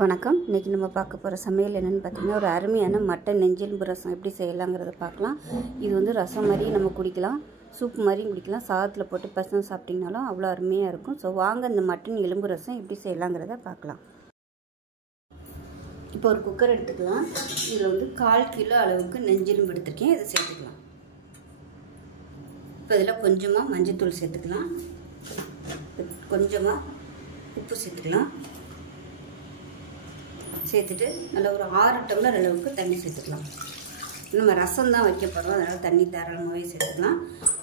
வணக்கம். இன்றைக்கி நம்ம பார்க்க போகிற சமையல் என்னென்னு பார்த்திங்கன்னா, ஒரு அருமையான மட்டன் நெஞ்செலும்பு ரசம் எப்படி செய்யலாங்கிறத பார்க்கலாம். இது வந்து ரசம் மாதிரி நம்ம குடிக்கலாம், சூப் மாதிரியும் குடிக்கலாம், சாதத்தில் போட்டு பசங்க சாப்பிட்டிங்கனாலும் அவ்வளோ அருமையாக இருக்கும். ஸோ வாங்க இந்த மட்டன் எலும்பு ரசம் எப்படி செய்யலாங்கிறத பார்க்கலாம். இப்போ ஒரு குக்கர் எடுத்துக்கலாம். இதில் வந்து 1/4 கிலோ அளவுக்கு நெஞ்செலும்பு எடுத்துருக்கேன், இதை சேர்த்துக்கலாம். இப்போ இதில் கொஞ்சமாக மஞ்சள்தூள் சேர்த்துக்கலாம், கொஞ்சமாக உப்பு சேர்த்துக்கலாம். சேர்த்துட்டு நல்லா ஒரு 6 டம்ளர் அளவுக்கு தண்ணி சேர்த்துக்கலாம். நம்ம ரசம் தான் வைக்க போகிறோம், அதனால் தண்ணி தாராளமாகவே சேர்த்துக்கலாம்.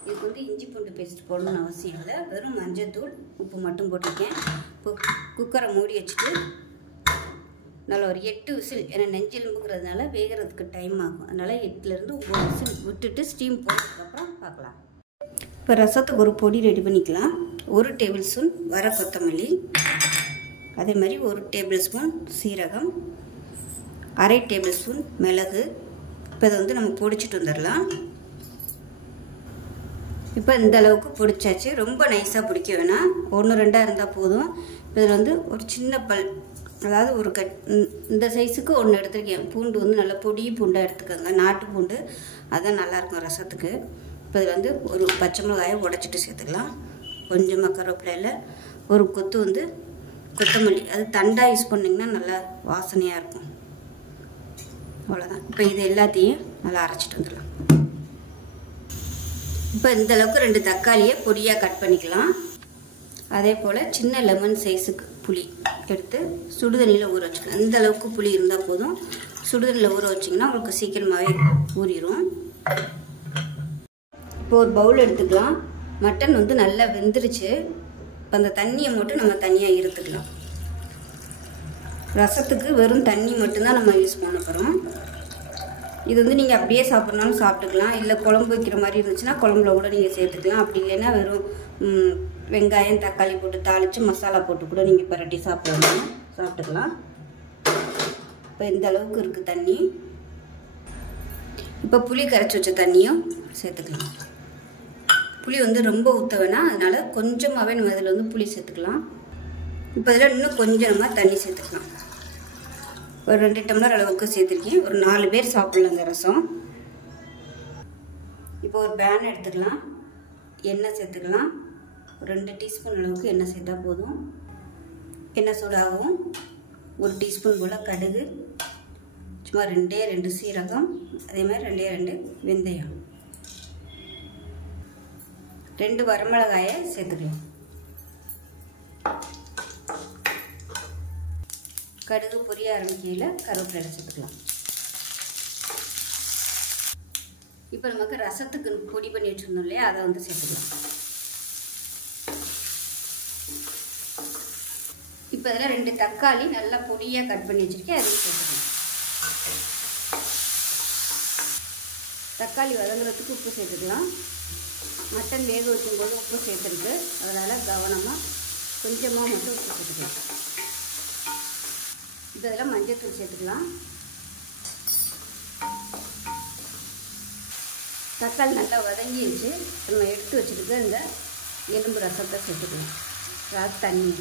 இதுக்கு வந்து இஞ்சி பூண்டு பேஸ்ட் போடணும்னு அவசியம் இல்லை, வெறும் மஞ்சள்தூள் உப்பு மட்டும் போட்டிருக்கேன். இப்போ குக்கரை மூடி வச்சுட்டு நல்லா ஒரு 8 விசில், ஏன்னா நெஞ்செலும்புங்கிறதுனால வேகிறதுக்கு டைம் ஆகும், அதனால் 8லேருந்து 9 விசில் விட்டுட்டு ஸ்டீம் போட்டதுக்கப்புறம் பார்க்கலாம். இப்போ ரசத்துக்கு ஒரு பொடி ரெடி பண்ணிக்கலாம். 1 டேபிள் ஸ்பூன் வர கொத்தமல்லி, அதே மாதிரி 1 டேபிள் ஸ்பூன் சீரகம், 1/2 டேபிள் ஸ்பூன் மிளகு. இப்போ இதை வந்து நம்ம பொடிச்சிட்டு வந்துடலாம். இப்போ இந்த அளவுக்கு பொடிச்சாச்சு. ரொம்ப நைஸாக பிடிக்க வேணாம், 1-2 இருந்தால் போதும். இப்போ இதில் வந்து ஒரு சின்ன பல், அதாவது ஒரு இந்த சைஸுக்கு 1 எடுத்துருக்கேன். பூண்டு வந்து நல்லா பொடி பூண்டாக எடுத்துக்கோங்க, நாட்டு பூண்டு, அதுதான் நல்லாயிருக்கும் ரசத்துக்கு. இப்போ இதில் வந்து ஒரு பச்சை மிளகாயை உடச்சிட்டு சேர்த்துக்கலாம். கொஞ்சமாக கருவேப்பிலையில் ஒரு கொத்து வந்து கொத்தமல்லி, அது தண்டாக யூஸ் பண்ணிங்கன்னா நல்லா வாசனையாக இருக்கும். அவ்வளோதான். இப்போ இது எல்லாத்தையும் நல்லா அரைச்சிட்டு வந்துடலாம். இப்போ இந்த அளவுக்கு 2 தக்காளியை பொடியாக கட் பண்ணிக்கலாம். அதே போல் சின்ன லெமன் சைஸுக்கு புளி எடுத்து சுடுதண்ணியில் ஊற வச்சுக்கலாம். இந்த அளவுக்கு புளி இருந்தால் போதும். சுடுதண்ணியில் ஊற வச்சிங்கன்னா உங்களுக்கு சீக்கிரமாகவே ஊறிடும். இப்போ ஒரு பவுல் எடுத்துக்கலாம். மட்டன் வந்து நல்லா வெந்துருச்சு. இப்போ அந்த தண்ணியை மட்டும் நம்ம தனியாக இருத்துக்கலாம். ரசத்துக்கு வெறும் தண்ணி மட்டும்தான் நம்ம யூஸ் பண்ண போகிறோம். இது வந்து நீங்கள் அப்படியே சாப்பிட்னாலும் சாப்பிட்டுக்கலாம், இல்லை குழம்பு வைக்கிற மாதிரி இருந்துச்சுன்னா குழம்புல கூட நீங்கள் சேர்த்துக்கலாம். அப்படி இல்லைன்னா வெறும் வெங்காயம் தக்காளி போட்டு தாளித்து மசாலா போட்டு கூட நீங்கள் பரட்டி சாப்பிட்டுக்கலாம். இப்போ இந்த அளவுக்கு இருக்குது தண்ணி. இப்போ புளி கரைச்சி வச்ச தண்ணியும் சேர்த்துக்கலாம். புளி வந்து ரொம்ப ஊற்ற வேணாம், அதனால் கொஞ்சமாகவே நம்ம இதில் வந்து புளி சேர்த்துக்கலாம். இப்போ இதில் இன்னும் கொஞ்சமாக தண்ணி சேர்த்துக்கலாம். ஒரு 2 டம்ளர் அளவுக்கு சேர்த்துருக்கேன். ஒரு 4 பேர் சாப்பிட்லாம் இந்த ரசம். இப்போ ஒரு பேன் எடுத்துக்கலாம், எண்ணெய் சேர்த்துக்கலாம். ஒரு 2 டீஸ்பூன் அளவுக்கு எண்ணெய் சேர்த்தா போதும். எண்ணெய் சூடாகவும் 1 டீஸ்பூன் போல் கடுகு, சும்மா 2 சீரகம், அதே மாதிரி 2 வெந்தயம், 2 வரமிளகாயை சேர்த்துக்கலாம். கடுகு பொரிய ஆரம்பிக்கையில் கருவேப்பிலை சேர்த்துக்கலாம். இப்போ நமக்கு ரசத்துக்கு பொடி பண்ணி வச்சுருந்தோம் இல்லையா, அதை வந்து சேர்த்துக்கலாம். இப்போ இதில் 2 தக்காளி நல்லா பொடியாக கட் பண்ணி வச்சுருக்கேன், அதையும் சேர்த்துக்கலாம். தக்காளி வதங்குறதுக்கு உப்பு சேர்த்துக்கலாம். மட்டன் வேக வைக்கும்போது உப்பு சேர்த்துருக்கு, அதனால் கவனமாக கொஞ்சமாக மட்டும் உப்பு சேர்த்துக்கலாம். இப்போ இதில் மஞ்சள்தூள் சேர்த்துக்கலாம். தக்காளி நல்லா வதங்கிடுச்சு. நம்ம எடுத்து வச்சுருக்க இந்த எலும்பு ரசத்தை சேர்த்துக்கலாம், அதாவது தண்ணி.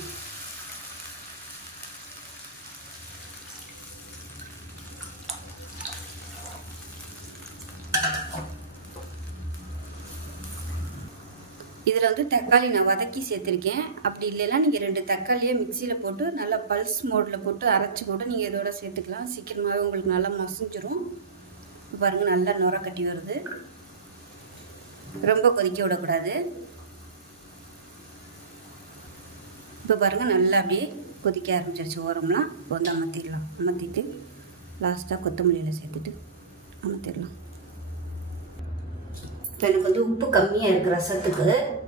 இதில் வந்து தக்காளி நான் வதக்கி சேர்த்துருக்கேன். அப்படி இல்லைன்னா நீங்கள் 2 தக்காளியை மிக்சியில் போட்டு நல்லா பல்ஸ் மோடில் போட்டு அரைச்சி கூட நீங்கள் இதோட சேர்த்துக்கலாம். சீக்கிரமாகவே உங்களுக்கு நல்லா மசிஞ்சிரும். பாருங்கள், நல்லா நுர கட்டி வருது. ரொம்ப கொதிக்க விடக்கூடாது. இப்போ பாருங்கள், நல்லா அப்படியே கொதிக்க ஆரம்பிச்சிருச்சு ஓரம்லாம். இப்போ வந்து அமர்த்திட்டு லாஸ்ட்டாக கொத்தமல்லியில் சேர்த்துட்டு அமர்த்திடலாம். இப்போ எனக்கு வந்து உப்பு கம்மியாக இருக்குது ரசத்துக்கு,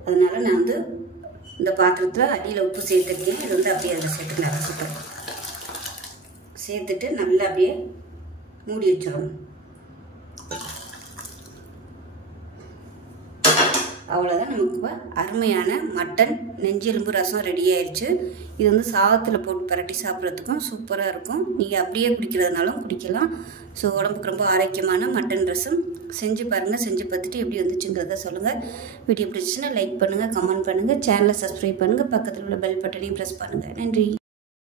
அதனால நான் வந்து இந்த பாத்திரத்தில் அடியில் உப்பு சேர்த்துருக்கேன். இது வந்து அப்படியே அதில் சேர்த்துக்கலாம். ரசத்தை சேர்த்துட்டு நல்லா அப்படியே மூடி வச்சிடணும். அவ்வளோதான், நமக்கு இப்போ அருமையான மட்டன் நெஞ்செலும்பு ரசம் ரெடி ஆயிடுச்சு. இது வந்து சாதத்தில் போட்டு பரட்டி சாப்பிட்றதுக்கும் சூப்பராக இருக்கும். நீங்கள் அப்படியே குடிக்கிறதுனாலும் குடிக்கலாம். ஸோ உடம்புக்கு ரொம்ப ஆரோக்கியமான மட்டன் ரசம் செஞ்சு பாருங்கள். செஞ்சு பார்த்துட்டு எப்படி வந்துச்சுங்கிறத சொல்லுங்கள். வீடியோ பிடிச்சிச்சுன்னா லைக் பண்ணுங்கள், கமெண்ட் பண்ணுங்கள், சேனலை சப்ஸ்கிரைப் பண்ணுங்கள், பக்கத்தில் உள்ள பெல் பட்டனையும் ப்ரெஸ் பண்ணுங்கள். நன்றி.